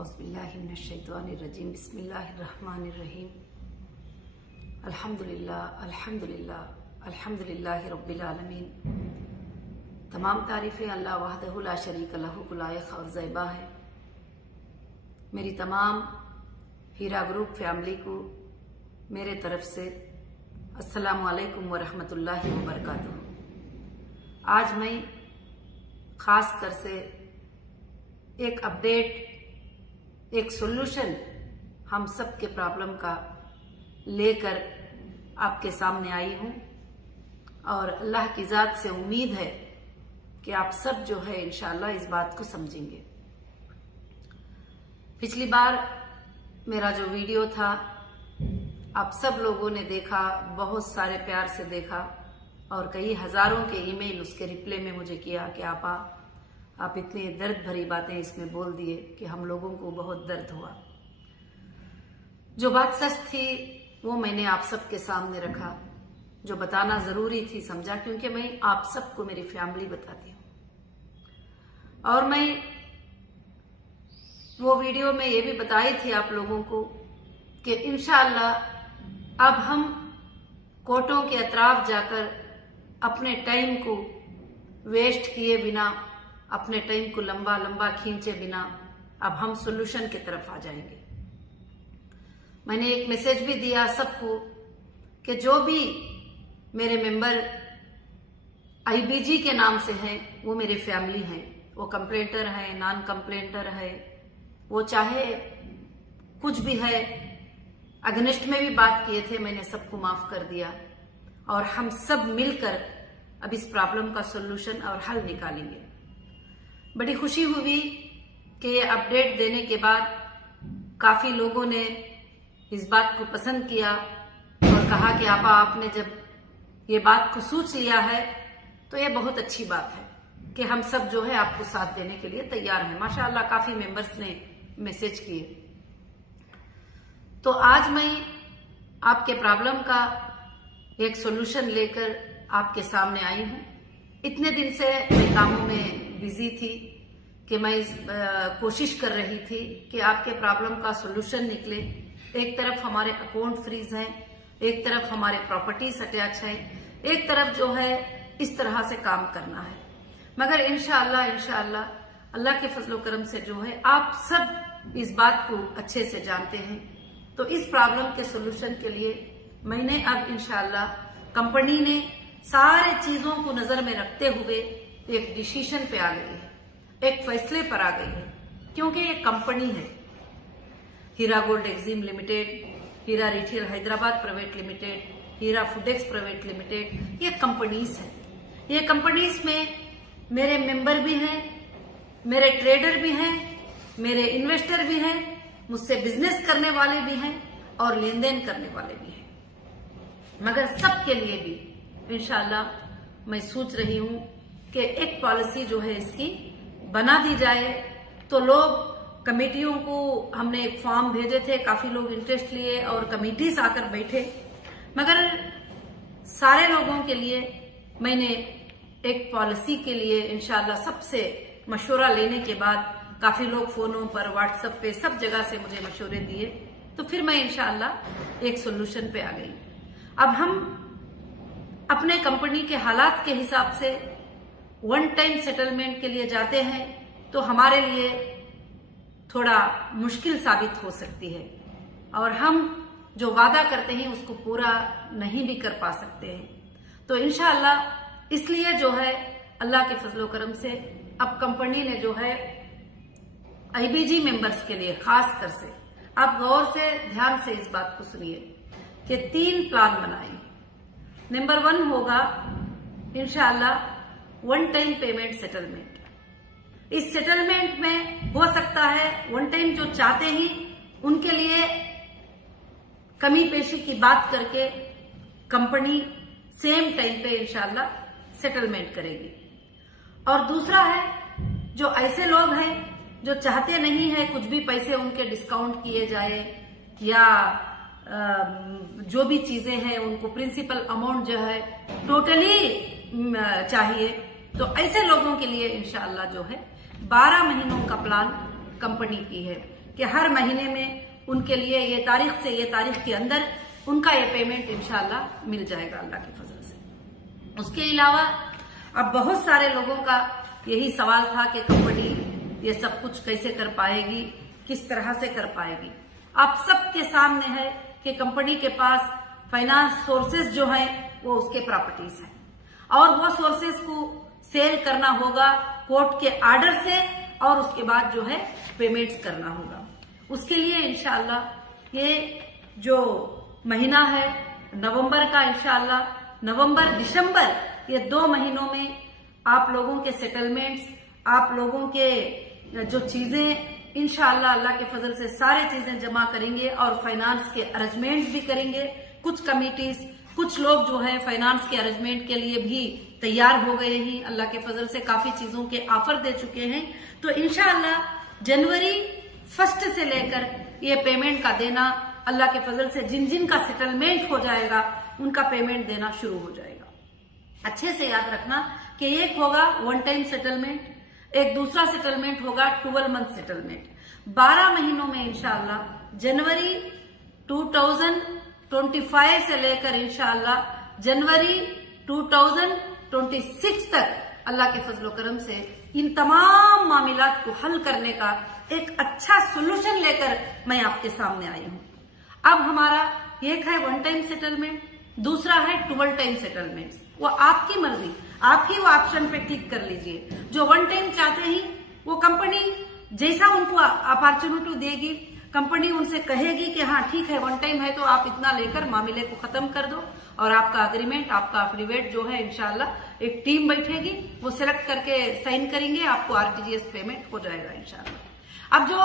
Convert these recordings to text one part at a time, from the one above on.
औज़ुबिल्लाहिमिनश्शैतानिर्रजीम बिस्मिल्लाहिर्रहमानिर्रहीम अल्हम्दुलिल्लाह अल्हम्दुलिल्लाह अल्हम्दुलिल्लाहि रब्बिल आलमीन। तमाम तारीफ़ें अल्लाह वहदहु ला शरीक लहु को लायक और ज़ैबा है। मेरी तमाम हीरा ग्रुप फैमिली को मेरे तरफ से अस्सलामु अलैकुम व रहमतुल्लाहि व बरकातुहू। आज मैं ख़ास कर से एक अपडेट, एक सॉल्यूशन हम सब के प्रॉब्लम का लेकर आपके सामने आई हूं और अल्लाह की ज़ात से उम्मीद है कि आप सब जो है इंशाअल्लाह इस बात को समझेंगे। पिछली बार मेरा जो वीडियो था आप सब लोगों ने देखा, बहुत सारे प्यार से देखा और कई हजारों के ईमेल उसके रिप्लाई में मुझे किया कि आप इतनी दर्द भरी बातें इसमें बोल दिए कि हम लोगों को बहुत दर्द हुआ। जो बात सच थी वो मैंने आप सबके सामने रखा, जो बताना जरूरी थी समझा, क्योंकि मैं आप सबको मेरी फैमिली बताती हूँ। और मैं वो वीडियो में ये भी बताई थी आप लोगों को कि इंशाअल्लाह अब हम कोर्टों के अतराफ जाकर अपने टाइम को वेस्ट किए बिना, अपने टाइम को लंबा लंबा खींचे बिना अब हम सॉल्यूशन की तरफ आ जाएंगे। मैंने एक मैसेज भी दिया सबको कि जो भी मेरे मेंबर आईबीजी के नाम से हैं वो मेरे फैमिली हैं, वो कंप्लेंटर हैं, नॉन कंप्लेंटर है, वो चाहे कुछ भी है, अगेंस्ट में भी बात किए थे, मैंने सबको माफ कर दिया और हम सब मिलकर अब इस प्रॉब्लम का सॉल्यूशन और हल निकालेंगे। बड़ी खुशी हुई कि ये अपडेट देने के बाद काफी लोगों ने इस बात को पसंद किया और कहा कि आपने जब ये बात को सोच लिया है तो ये बहुत अच्छी बात है कि हम सब जो है आपको साथ देने के लिए तैयार हैं। माशाअल्लाह काफी मेंबर्स ने मैसेज किए। तो आज मैं आपके प्रॉब्लम का एक सॉल्यूशन लेकर आपके सामने आई हूं। इतने दिन से मैं कामों में बिजी थी कि मैं कोशिश कर रही थी कि आपके प्रॉब्लम का सॉल्यूशन निकले। एक तरफ हमारे अकाउंट फ्रीज हैं, एक तरफ हमारे प्रॉपर्टीज अटैच है, एक तरफ जो है इस तरह से काम करना है। मगर इंशाअल्लाह अल्लाह के फजलो करम से जो है आप सब इस बात को अच्छे से जानते हैं। तो इस प्रॉब्लम के सॉल्यूशन के लिए मैंने अब इंशाअल्लाह कंपनी ने सारे चीजों को नजर में रखते हुए एक डिसीजन पे आ गई है, एक फैसले पर आ गई है, क्योंकि ये कंपनी है हीरा गोल्ड एक्जिम लिमिटेड, हीरा रिटेल हैदराबाद प्राइवेट लिमिटेड, हीरा फूडेक्स प्राइवेट लिमिटेड, ये कंपनीज है। ये कंपनीज में मेरे मेंबर भी हैं, मेरे ट्रेडर भी हैं, मेरे इन्वेस्टर भी हैं, मुझसे बिजनेस करने वाले भी हैं और लेन देन करने वाले भी हैं। मगर सबके लिए भी इंशाअल्लाह मैं सोच रही हूं कि एक पॉलिसी जो है इसकी बना दी जाए। तो लोग कमेटियों को हमने एक फॉर्म भेजे थे, काफी लोग इंटरेस्ट लिए और कमेटीज आकर बैठे, मगर सारे लोगों के लिए मैंने एक पॉलिसी के लिए इंशाअल्लाह सबसे मशवरा लेने के बाद काफी लोग फोनों पर, व्हाट्सएप पे, सब जगह से मुझे मशवरे दिए, तो फिर मैं इंशाअल्लाह एक सॉल्यूशन पे आ गई। अब हम अपने कंपनी के हालात के हिसाब से वन टाइम सेटलमेंट के लिए जाते हैं तो हमारे लिए थोड़ा मुश्किल साबित हो सकती है और हम जो वादा करते हैं उसको पूरा नहीं भी कर पा सकते हैं। तो इंशाअल्लाह इसलिए जो है अल्लाह के फजलो करम से अब कंपनी ने जो है आईबीजी मेंबर्स के लिए खास कर से, आप गौर से ध्यान से इस बात को सुनिए कि 3 प्लान बनाए। नंबर 1 होगा इंशाअल्लाह वन टाइम पेमेंट सेटलमेंट। इस सेटलमेंट में हो सकता है वन टाइम जो चाहते ही उनके लिए कमी पेशी की बात करके कंपनी सेम टाइम पे इंशाअल्लाह सेटलमेंट करेगी। और दूसरा है जो ऐसे लोग हैं जो चाहते नहीं है कुछ भी पैसे उनके डिस्काउंट किए जाए या जो भी चीजें हैं उनको प्रिंसिपल अमाउंट जो है टोटली चाहिए, तो ऐसे लोगों के लिए इंशाअल्लाह जो है 12 महीनों का प्लान कंपनी की है। कि हर महीने में उनके लिए ये तारीख से ये तारीख के अंदर उनका ये पेमेंट इंशाल्लाह मिल जाएगा अल्लाह के फजल से। उसके अलावा अब बहुत सारे लोगों का यही सवाल था कि कंपनी ये सब कुछ कैसे कर पाएगी, किस तरह से कर पाएगी। आप सबके सामने है कि कंपनी के पास फाइनेंस सोर्सेज जो है वो उसके प्रॉपर्टीज हैं और वो सोर्सेज को सेल करना होगा कोर्ट के ऑर्डर से और उसके बाद जो है पेमेंट्स करना होगा। उसके लिए इंशाल्लाह ये जो महीना है नवंबर का, इंशाल्लाह नवंबर दिसंबर ये 2 महीनों में आप लोगों के सेटलमेंट्स, आप लोगों के जो चीजें इंशाअल्लाह अल्लाह के फजल से सारे चीजें जमा करेंगे और फाइनेंस के अरेंजमेंट्स भी करेंगे। कुछ कमिटीज, कुछ लोग जो है फाइनेंस के अरेंजमेंट के लिए भी तैयार हो गए हैं, अल्लाह के फजल से काफी चीजों के ऑफर दे चुके हैं। तो इंशाअल्लाह जनवरी 1 से लेकर ये पेमेंट का देना अल्लाह के फजल से जिन जिन का सेटलमेंट हो जाएगा उनका पेमेंट देना शुरू हो जाएगा। अच्छे से याद रखना कि एक होगा 1 टाइम सेटलमेंट, एक दूसरा सेटलमेंट होगा 12 मंथ सेटलमेंट। 12 महीनों में इंशाअल्लाह जनवरी 2025 से लेकर इंशाअल्लाह जनवरी 2026 तक अल्लाह के फजलो करम से इन तमाम मामलात को हल करने का एक अच्छा सोल्यूशन लेकर मैं आपके सामने आई हूं। अब हमारा एक है 1 टाइम सेटलमेंट, दूसरा है 12 टाइम सेटलमेंट। वो आपकी मर्जी, आप ही वो ऑप्शन पे क्लिक कर लीजिए। जो 1 टाइम चाहते हैं वो कंपनी जैसा उनको अपॉर्चुनिटी देगी, कंपनी उनसे कहेगी कि हाँ ठीक है 1 टाइम है तो आप इतना लेकर मामले को खत्म कर दो और आपका अग्रीमेंट, आपका एफिडेविट जो है इंशाल्लाह एक टीम बैठेगी, वो सिलेक्ट करके साइन करेंगे, आपको आरटीजीएस पेमेंट हो जाएगा इंशाल्लाह। अब जो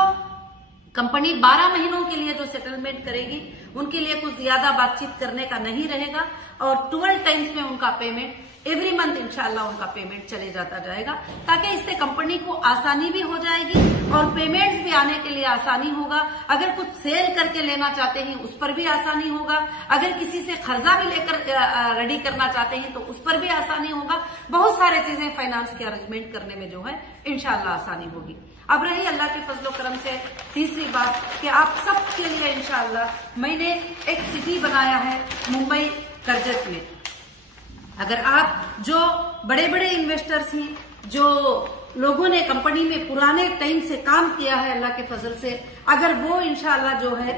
कंपनी 12 महीनों के लिए जो सेटलमेंट करेगी उनके लिए कुछ ज्यादा बातचीत करने का नहीं रहेगा और 12 टाइम्स में उनका पेमेंट एवरी मंथ इंशाल्लाह उनका पेमेंट चले जाता जाएगा, ताकि इससे कंपनी को आसानी भी हो जाएगी और पेमेंट्स भी आने के लिए आसानी होगा। अगर कुछ सेल करके लेना चाहते हैं उस पर भी आसानी होगा, अगर किसी से कर्जा भी लेकर रेडी करना चाहते हैं तो उस पर भी आसानी होगा। बहुत सारे चीजें फाइनेंस के अरेंजमेंट करने में जो है इंशाल्लाह आसानी होगी। अब रही अल्लाह के फजलो करम से तीसरी बात कि आप सबके लिए इंशाल्लाह मैंने एक सिटी बनाया है मुंबई करजत में। अगर आप जो बड़े बड़े इन्वेस्टर्स हैं, जो लोगों ने कंपनी में पुराने टाइम से काम किया है अल्लाह के फजल से, अगर वो इंशाल्लाह जो है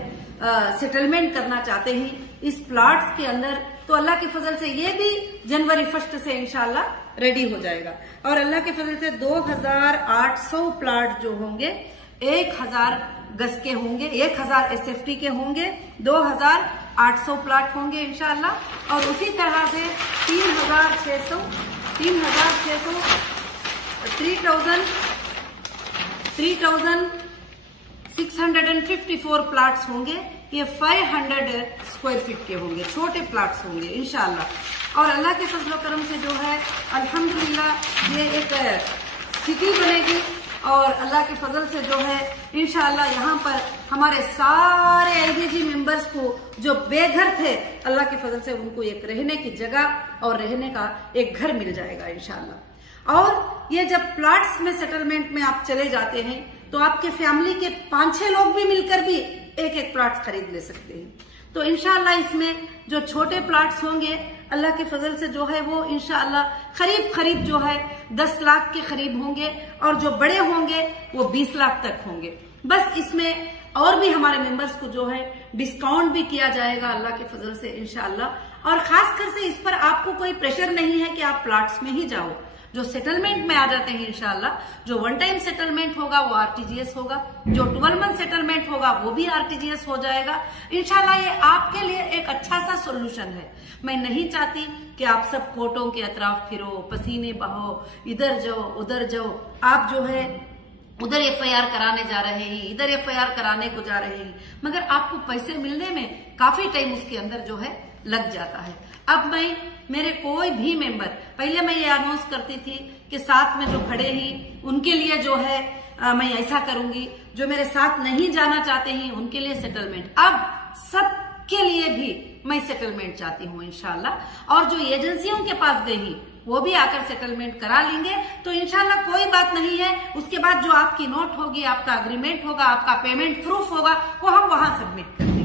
सेटलमेंट करना चाहते हैं इस प्लॉट्स के अंदर, तो अल्लाह के फजल से ये भी जनवरी 1 से इंशाल्लाह रेडी हो जाएगा। और अल्लाह के फजल से 2800 प्लॉट जो होंगे 1000 गज के होंगे, 1000 SFT के होंगे, 2800 प्लॉट होंगे इंशाल्लाह। और उसी तरह से 3600 3654 प्लॉट्स होंगे। ये 500 स्क्वायर फीट के होंगे, छोटे प्लॉट्स होंगे इंशाल्लाह। और अल्लाह के फजलो करम से जो है अल्हम्दुलिल्लाह ये एक सिटी बनेगी और अल्लाह के फजल से जो है इंशाल्लाह यहाँ पर हमारे सारे LDG मेंबर्स को जो बेघर थे अल्लाह के फजल से उनको एक रहने की जगह और रहने का एक घर मिल जाएगा इंशाल्लाह। और ये जब प्लॉट्स में सेटलमेंट में आप चले जाते हैं तो आपके फैमिली के 5-6 लोग भी मिलकर भी एक प्लॉट खरीद ले सकते हैं। तो इंशाल्लाह इसमें जो छोटे प्लॉट्स होंगे अल्लाह के फजल से जो है वो इंशाल्लाह करीब जो है 10 लाख के करीब होंगे और जो बड़े होंगे वो 20 लाख तक होंगे। बस इसमें और भी हमारे मेंबर्स को जो है डिस्काउंट भी किया जाएगा अल्लाह के फजल से इंशाल्लाह। और खासकर से इस पर आपको कोई प्रेशर नहीं है कि आप प्लॉट्स में ही जाओ, जो सेटलमेंट में आ जाते हैं इंशाल्लाह। जो 1 टाइम सेटलमेंट होगा वो आरटीजीएस होगा, जो 12 मंथ सेटलमेंट होगा वो भी आरटीजीएस हो जाएगा इंशाल्लाह। ये आपके लिए एक अच्छा सा सोल्यूशन है। मैं नहीं चाहती कि आप सब कोर्टों के अतराफ फिरो, पसीने बहो, इधर जाओ उधर जाओ। आप जो है उधर FIR कराने जा रहे हैं, इधर FIR कराने को जा रहे हैं, मगर आपको पैसे मिलने में काफी टाइम उसके अंदर जो है लग जाता है। अब मैं मेरे कोई भी मेंबर, पहले मैं ये अनाउंस करती थी कि साथ में जो खड़े हैं उनके लिए जो है मैं ऐसा करूंगी, जो मेरे साथ नहीं जाना चाहते हैं उनके लिए सेटलमेंट। अब सबके लिए भी मैं सेटलमेंट चाहती हूँ इंशाल्लाह। और जो एजेंसियों के पास गई वो भी आकर सेटलमेंट करा लेंगे। तो इंशाल्लाह कोई बात नहीं है। उसके बाद जो आपकी नोट होगी, आपका अग्रीमेंट होगा, आपका पेमेंट प्रूफ होगा, वो हम वहां सबमिट कर देंगे।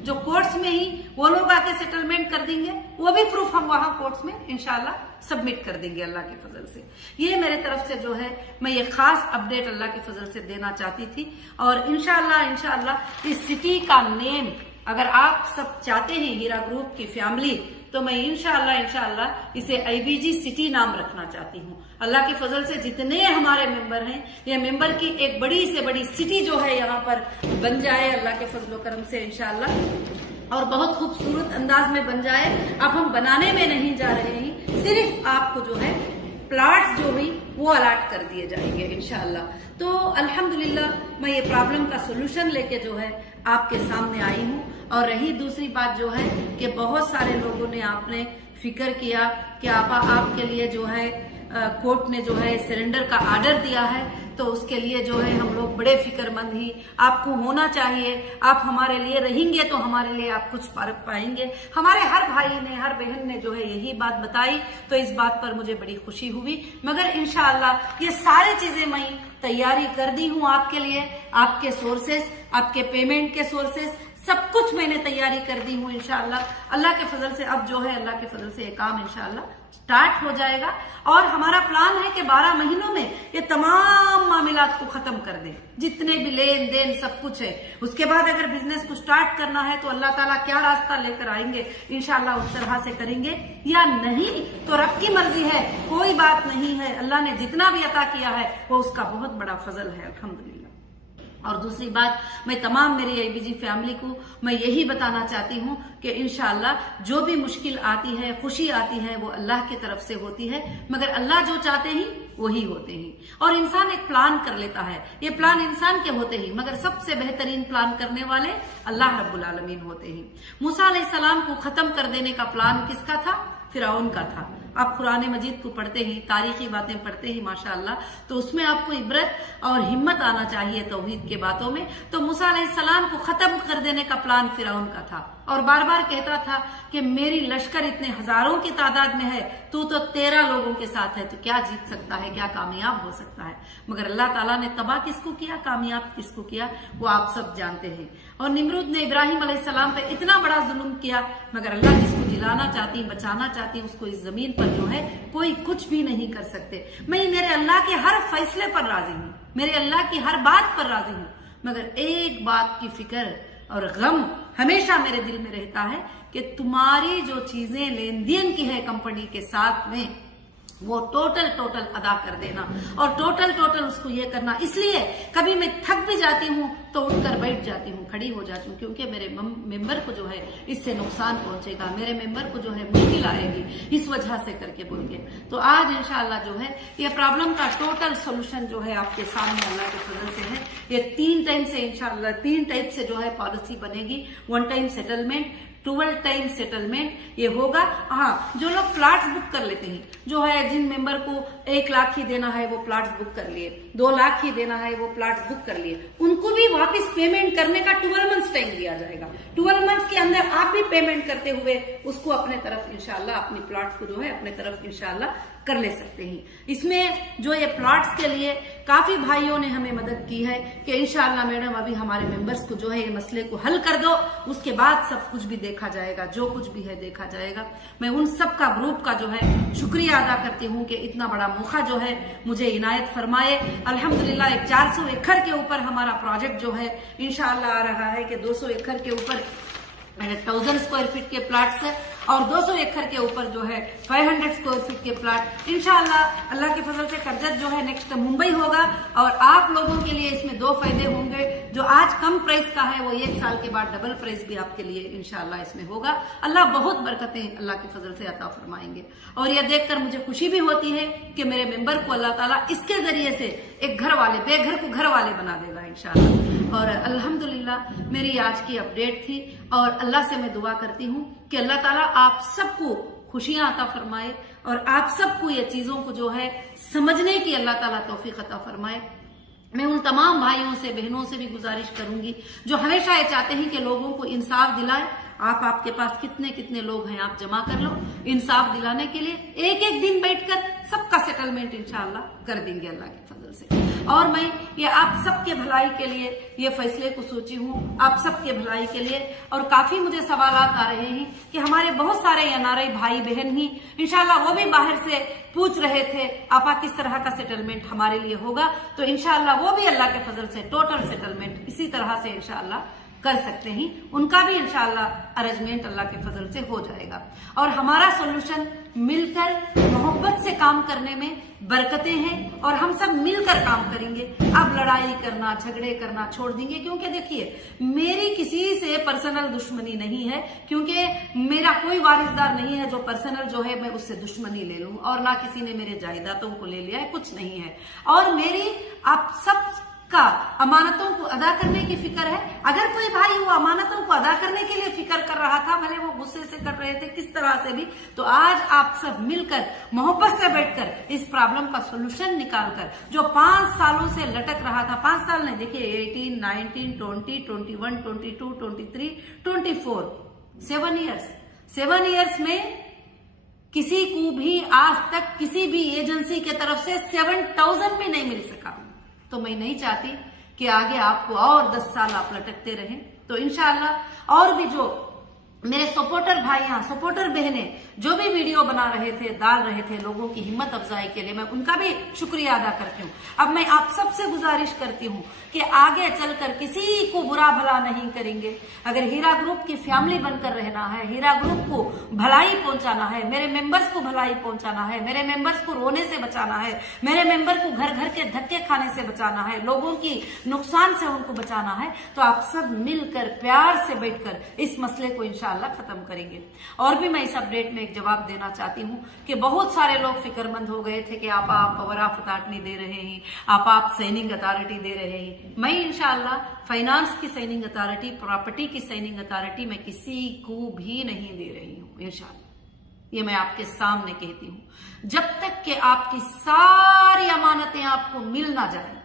जो कोर्ट्स में ही वो लोग आके सेटलमेंट कर देंगे, वो भी प्रूफ हम वहां कोर्ट्स में इंशाल्लाह सबमिट कर देंगे अल्लाह के फजल से। ये मेरे तरफ से जो है मैं ये खास अपडेट अल्लाह के फजल से देना चाहती थी। और इंशाल्लाह इस सिटी का नेम अगर आप सब चाहते हैं हीरा ग्रुप की फैमिली, तो मैं इंशाल्लाह इसे IBG सिटी नाम रखना चाहती हूँ। अल्लाह के फजल से जितने हमारे मेंबर हैं, ये मेंबर की एक बड़ी से बड़ी सिटी जो है यहाँ पर बन जाए अल्लाह के फजल करम से इंशाल्लाह, और बहुत खूबसूरत अंदाज में बन जाए। अब हम बनाने में नहीं जा रहे हैं, सिर्फ आपको जो है प्लाट्स जो हुई वो अलाट कर दिए जाएंगे इंशाल्लाह। तो अल्हम्दुलिल्लाह मैं ये प्रॉब्लम का सोल्यूशन लेके जो है आपके सामने आई हूँ। और रही दूसरी बात जो है कि बहुत सारे लोगों ने आपने फिक्र किया कि आपके लिए जो है कोर्ट ने जो है सरेंडर का आर्डर दिया है, तो उसके लिए जो है हम लोग बड़े फिक्रमंद ही। आपको होना चाहिए, आप हमारे लिए रहेंगे तो हमारे लिए आप कुछ पाएंगे। हमारे हर भाई ने, हर बहन ने जो है यही बात बताई, तो इस बात पर मुझे बड़ी खुशी हुई। मगर इंशाअल्लाह ये सारी चीजें मैं तैयारी कर दी हूँ आपके लिए, आपके सोर्सेस, आपके पेमेंट के सोर्सेस, सब कुछ मैंने तैयारी कर दी हूँ इंशाअल्लाह। अल्लाह के फजल से अब जो है अल्लाह के फजल से ये काम इंशाअल्लाह स्टार्ट हो जाएगा। और हमारा प्लान है कि 12 महीनों में ये तमाम मामलात को खत्म कर दें, जितने भी लेन देन सब कुछ है। उसके बाद अगर बिजनेस को स्टार्ट करना है तो अल्लाह ताला क्या रास्ता लेकर आएंगे इंशाअल्लाह उस तरह से करेंगे, या नहीं तो रब की मर्जी है, कोई बात नहीं है। अल्लाह ने जितना भी अता किया है वो उसका बहुत बड़ा फजल है अल्हम्दुलिल्लाह। और दूसरी बात, मैं तमाम मेरी IBG फैमिली को मैं यही बताना चाहती हूँ कि इंशाअल्लाह जो भी मुश्किल आती है, खुशी आती है, वो अल्लाह की तरफ से होती है। मगर अल्लाह जो चाहते हैं वही होते हैं। और इंसान एक प्लान कर लेता है, ये प्लान इंसान के होते ही, मगर सबसे बेहतरीन प्लान करने वाले अल्लाह रब्बुल आलमीन होते हैं। मूसा अलैहिस्सलाम को खत्म कर देने का प्लान किसका था? फिरौन का था। आप कुरान मजीद को पढ़ते ही, तारीखी बातें पढ़ते ही माशाअल्लाह, तो उसमें आपको इबरत और हिम्मत आना चाहिए तौहीद के बातों में। तो मूसा अलैहिस्सलाम को खत्म कर देने का प्लान फिरौन का था, और बार बार कहता था कि मेरी लश्कर इतने हजारों की तादाद में है, तू तो 13 लोगों के साथ है, तो क्या जीत सकता है, क्या कामयाब हो सकता है। मगर अल्लाह ताला ने तबाह किसको किया, कामयाब किसको किया, वो आप सब जानते हैं। और निमरूद ने इब्राहिम अलैहिस्सलाम पे इतना बड़ा जुल्म किया, मगर अल्लाह जिसको जिलाना चाहती, बचाना चाहती, उसको इस जमीन पर जो है कोई कुछ भी नहीं कर सकते। मैं मेरे अल्लाह के हर फैसले पर राजी हूँ, मेरे अल्लाह की हर बात पर राजी हूँ, मगर एक बात की फिक्र और गम हमेशा मेरे दिल में रहता है कि तुम्हारी जो चीजें लेन देन की है कंपनी के साथ में, वो टोटल अदा कर देना, और टोटल उसको ये करना। इसलिए कभी मैं थक भी जाती हूँ तो उठकर बैठ जाती हूँ, खड़ी हो जाती हूँ, क्योंकि मेरे मेंबर को जो है इससे नुकसान पहुंचेगा, मेरे मेंबर को जो है मुश्किल आएगी, इस वजह से करके बोल के। तो आज इंशाल्लाह जो है ये प्रॉब्लम का टोटल सोल्यूशन जो है आपके सामने अल्लाह के फजल से है। ये 3 टाइम से इंशाल्लाह 3 टाइप से जो है पॉलिसी बनेगी। 1 टाइम सेटलमेंट, 12 टाइम सेटलमेंट ये होगा। हाँ, जो लोग फ्लैट्स बुक कर लेते हैं, जो है जिन मेंबर को 1 लाख ही देना है वो फ्लैट्स बुक कर लिए, 2 लाख ही देना है वो फ्लैट्स बुक कर लिए, उनको भी वापस पेमेंट करने का 12 मंथ्स टाइम दिया जाएगा। 12 मंथ्स के अंदर आप भी पेमेंट करते हुए उसको अपने तरफ इंशाल्लाह, अपनी प्लॉट्स को जो है अपने तरफ इंशाल्लाह कर ले सकते हैं। इसमें जो ये प्लॉट्स के लिए काफी भाइयों ने हमें मदद की है कि इंशाल्लाह मैडम अभी हमारे मेंबर्स को जो है ये मसले को हल कर दो, उसके बाद सब कुछ भी देखा जाएगा, जो कुछ भी है देखा जाएगा। मैं उन सब का ग्रुप का जो है शुक्रिया अदा करती हूँ कि इतना बड़ा मौका जो है मुझे इनायत फरमाए। अल्हम्दुलिल्लाह एक 400 एकड़ के ऊपर हमारा प्रोजेक्ट जो है इंशाल्लाह आ रहा है कि 200 एकड़ के ऊपर 1000 स्क्वायर फीट के प्लाट्स है, और 200 एकड़ के ऊपर जो है 500 स्क्वायर फीट के प्लाट। इंशाअल्लाह अल्लाह के फजल से कर्जत जो है नेक्स्ट मुंबई होगा, और आप लोगों के लिए इसमें 2 फायदे होंगे। जो आज कम प्राइस का है वो 1 साल के बाद डबल प्राइस भी आपके लिए इंशाअल्लाह इसमें होगा। अल्लाह बहुत बरकतें अल्लाह के फजल से अता फरमाएंगे। और यह देखकर मुझे खुशी भी होती है कि मेरे मेंबर को अल्लाह ताला इसके जरिए से एक घर वाले, बेघर को घर वाले बना देगा इंशाअल्लाह। और अल्हम्दुलिल्लाह मेरी आज की अपडेट थी, और अल्लाह से मैं दुआ करती हूँ कि अल्लाह ताला आप सबको खुशियां अता फरमाए, और आप सबको ये चीजों को जो है समझने की अल्लाह ताला तौफीक अता फरमाए। मैं उन तमाम भाइयों से, बहनों से भी गुजारिश करूंगी जो हमेशा ये चाहते हैं कि लोगों को इंसाफ दिलाए, आप आपके पास कितने कितने लोग हैं आप जमा कर लो, इंसाफ दिलाने के लिए एक एक दिन बैठकर सबका सेटलमेंट इंशाअल्लाह कर देंगे अल्लाह के फजल से। और मैं ये आप सबके भलाई के लिए ये फैसले को सोची हूँ, आप सबके भलाई के लिए। और काफी मुझे सवालात आ रहे हैं कि हमारे बहुत सारे एनआरआई भाई बहन ही इंशाल्लाह वो भी बाहर से पूछ रहे थे आपा किस तरह का सेटलमेंट हमारे लिए होगा, तो इंशाल्लाह वो भी अल्लाह के फजल से टोटल सेटलमेंट इसी तरह से इंशाल्लाह कर सकते हैं, उनका भी इंशाल्लाह अरेंजमेंट अल्लाह के फजल से हो जाएगा। और हमारा सोल्यूशन मिलकर मोहब्बत से काम करने में बरकतें हैं और हम सब मिलकर काम करेंगे। अब लड़ाई करना झगड़े करना छोड़ देंगे, क्योंकि देखिए मेरी किसी से पर्सनल दुश्मनी नहीं है, क्योंकि मेरा कोई वारिसदार नहीं है जो पर्सनल जो है मैं उससे दुश्मनी ले लूं, और ना किसी ने मेरे जायदादों को ले लिया है, कुछ नहीं है। और मेरी आप सब का अमानतों को अदा करने की फिक्र है। अगर कोई भाई वो अमानतों को अदा करने के लिए फिक्र कर रहा था, भले वो गुस्से से कर रहे थे किस तरह से भी, तो आज आप सब मिलकर मोहब्बत से बैठकर इस प्रॉब्लम का सोल्यूशन निकालकर, जो 5 सालों से लटक रहा था, 5 साल नहीं, देखिए 18, 19, 20, 21, 22, 23, 24, 7 ईयर्स में किसी को भी आज तक किसी भी एजेंसी के तरफ से 7,000 भी नहीं मिल सका। तो मैं नहीं चाहती कि आगे आपको और 10 साल आप लटकते रहें। तो इंशाअल्लाह और भी जो मेरे सपोर्टर भाइयां, सपोर्टर बहनें जो भी वीडियो बना रहे थे, डाल रहे थे लोगों की हिम्मत अफजाई के लिए, मैं उनका भी शुक्रिया अदा करती हूँ। अब मैं आप सबसे गुजारिश करती हूँ कि आगे चलकर किसी को बुरा भला नहीं करेंगे। अगर हीरा ग्रुप की फैमिली बनकर रहना है, हीरा ग्रुप को भलाई पहुंचाना है, मेरे मेंबर्स को भलाई पहुंचाना है, मेरे मेंबर्स को रोने से बचाना है, मेरे मेंबर को घर घर के धक्के खाने से बचाना है, लोगों की नुकसान से उनको बचाना है, तो आप सब मिलकर प्यार से बैठकर इस मसले को इंशाअल्लाह खत्म करेंगे। और भी मैं इस अपडेट में एक जवाब देना चाहती हूँ कि बहुत सारे लोग फिक्रमंद हो गए थे कि आप पावर ऑफ अथॉरिटी दे रहे हैं, आप साइनिंग अथॉरिटी दे रहे हैं। मैं इंशाअल्लाह फाइनेंस की साइनिंग अथॉरिटी, प्रॉपर्टी की साइनिंग अथॉरिटी मैं किसी को भी नहीं दे रही हूँ इंशाअल्लाह। ये मैं आपके सामने कहती हूँ। जब तक कि आपकी सारी अमानतें आपको मिल ना जाए,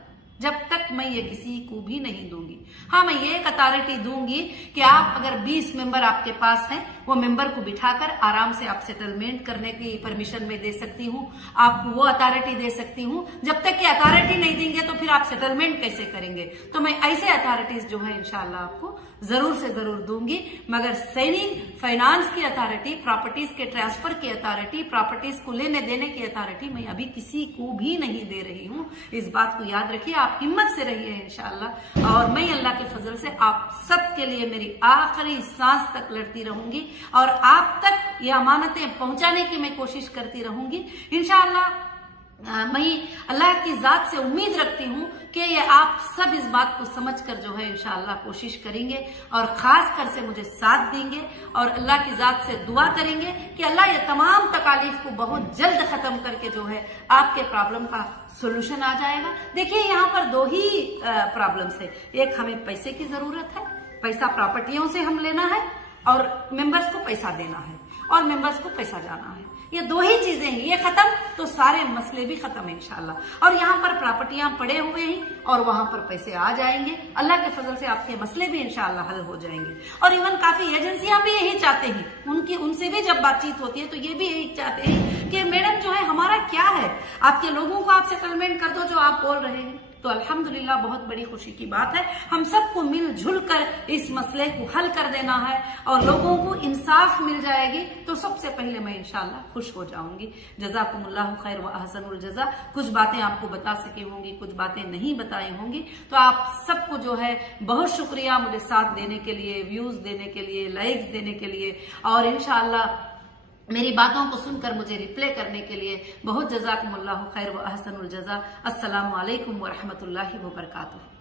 जब तक मैं ये किसी को भी नहीं दूंगी। हाँ, मैं ये एक अथॉरिटी दूंगी कि आप अगर 20 मेंबर आपके पास हैं, वो मेंबर को बिठाकर आराम से आप सेटलमेंट करने की परमिशन में दे सकती हूँ, आपको वो अथॉरिटी दे सकती हूँ। जब तक कि अथॉरिटी नहीं देंगे तो फिर आप सेटलमेंट कैसे करेंगे? तो मैं ऐसे अथॉरिटीज जो है इंशाल्लाह आपको जरूर से जरूर दूंगी। मगर साइनिंग, फाइनेंस की अथॉरिटी, प्रॉपर्टीज के ट्रांसफर की अथॉरिटी, प्रॉपर्टीज को लेने देने की अथॉरिटी मैं अभी किसी को भी नहीं दे रही हूँ। इस बात को याद रखिए, आप हिम्मत से रहिए इंशाअल्लाह। और मैं अल्लाह के फजल से आप सबके लिए मेरी आखिरी सांस तक लड़ती रहूंगी और आप तक ये अमानतें पहुंचाने की मैं कोशिश करती रहूंगी इंशाअल्लाह। मैं अल्लाह की जात से उम्मीद रखती हूँ कि ये आप सब इस बात को समझकर जो है इंशाअल्लाह कोशिश करेंगे और खास कर से मुझे साथ देंगे और अल्लाह की जात से दुआ करेंगे कि अल्लाह ये तमाम तकालीफ को बहुत जल्द खत्म करके जो है आपके प्रॉब्लम का सोल्यूशन आ जाएगा। देखिए यहाँ पर 2 ही प्रॉब्लम्स है। एक, हमें पैसे की जरूरत है, पैसा प्रॉपर्टियों से हम लेना है और मेंबर्स को पैसा देना है और मेंबर्स को पैसा जाना है। ये 2 ही चीजें हैं, ये खत्म तो सारे मसले भी खत्म है इंशाल्लाह। और यहाँ पर प्रॉपर्टियां पड़े हुए हैं और वहां पर पैसे आ जाएंगे। अल्लाह के फजल से आपके मसले भी इंशाल्लाह हल हो जाएंगे। और इवन काफी एजेंसियां भी यही चाहते हैं, उनसे भी जब बातचीत होती है तो ये भी यही चाहते हैं कि मैडम जो है हमारा क्या है, आपके लोगों को आप सेटलमेंट कर दो जो आप बोल रहे हैं। तो अल्हम्दुलिल्लाह बहुत बड़ी खुशी की बात है। हम सबको मिलजुल कर इस मसले को हल कर देना है और लोगों को इंसाफ मिल जाएगी तो सबसे पहले मैं इंशाल्लाह खुश हो जाऊंगी। जज़ाकुमुल्लाहु खैर व अहसनुल जज़ा। कुछ बातें आपको बता सकी होंगी, कुछ बातें नहीं बताई होंगी, तो आप सबको जो है बहुत शुक्रिया मुझे साथ देने के लिए, व्यूज देने के लिए, लाइक्स देने के लिए और इंशाल्लाह मेरी बातों को सुनकर मुझे रिप्लाई करने के लिए बहुत जज़ाकुमुल्लाहु खैर व अहसनुल जज़ा। अस्सलामु अलैकुम व रहमतुल्लाहि व बरकातुहू।